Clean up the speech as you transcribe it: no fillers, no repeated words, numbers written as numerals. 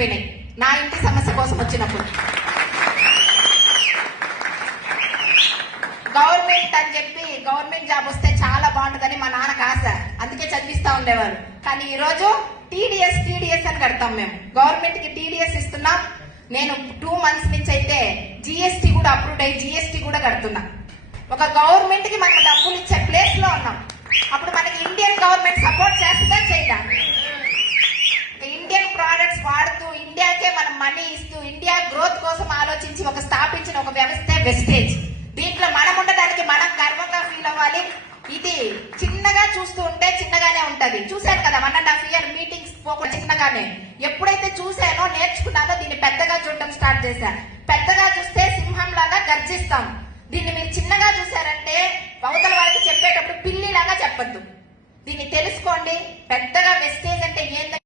జరిగిపోయినాయి నా ఇంటి సమస్య కోసం వచ్చినప్పుడు. గవర్నమెంట్ అని చెప్పి గవర్నమెంట్ జాబ్ వస్తే చాలా బాగుంటుందని మా నాన్నకు ఆశ, అందుకే చదివిస్తా ఉండేవారు. కానీ ఈ రోజు టీడీఎస్ అని కడతాం మేము. గవర్నమెంట్ కి టీడీఎస్ ఇస్తున్నాం. నేను 2 months నుంచి అయితే జిఎస్టీ కూడా అప్రూవ్ అయ్యి జిఎస్టీ కూడా కడుతున్నా. ఒక గవర్నమెంట్ కి మనకు డబ్బులు ఇచ్చే ప్లేస్ లో ఉన్నాం. అప్పుడు మనకి ఇండియన్ గవర్నమెంట్ సపోర్ట్ చేస్తుందా చేయదా? ఇండియన్ ప్రోడక్ట్స్ వాడుతూ ఇండియాకే మనం మనీ ఇస్తూ ఇండియా గ్రోత్ కోసం ఆలోచించి స్థాపించిన ఒక వ్యవస్థే వెస్టేజ్. దీంట్లో మనం ఉండడానికి మనం గర్వంగా ఫీల్ అవ్వాలి. ఇది చిన్నగా చూస్తూ ఉంటే చిన్నగానే ఉంటది. చూశాను కదా 1.5 year మీటింగ్స్ పోకుండా చిన్నగానే. ఎప్పుడైతే చూశానో నేర్చుకున్నానో దీన్ని పెద్దగా చూడటం స్టార్ట్ చేశాను. పెద్దగా చూస్తే సింహం లాగా గర్జిస్తాం. దీన్ని మీరు చిన్నగా చూసారంటే అవతల వాళ్ళకి చెప్పేటప్పుడు పిల్లిలాగా చెప్పద్దు. దీన్ని తెలుసుకోండి. పెద్దగా వెస్టేజ్ అంటే ఏంటంటే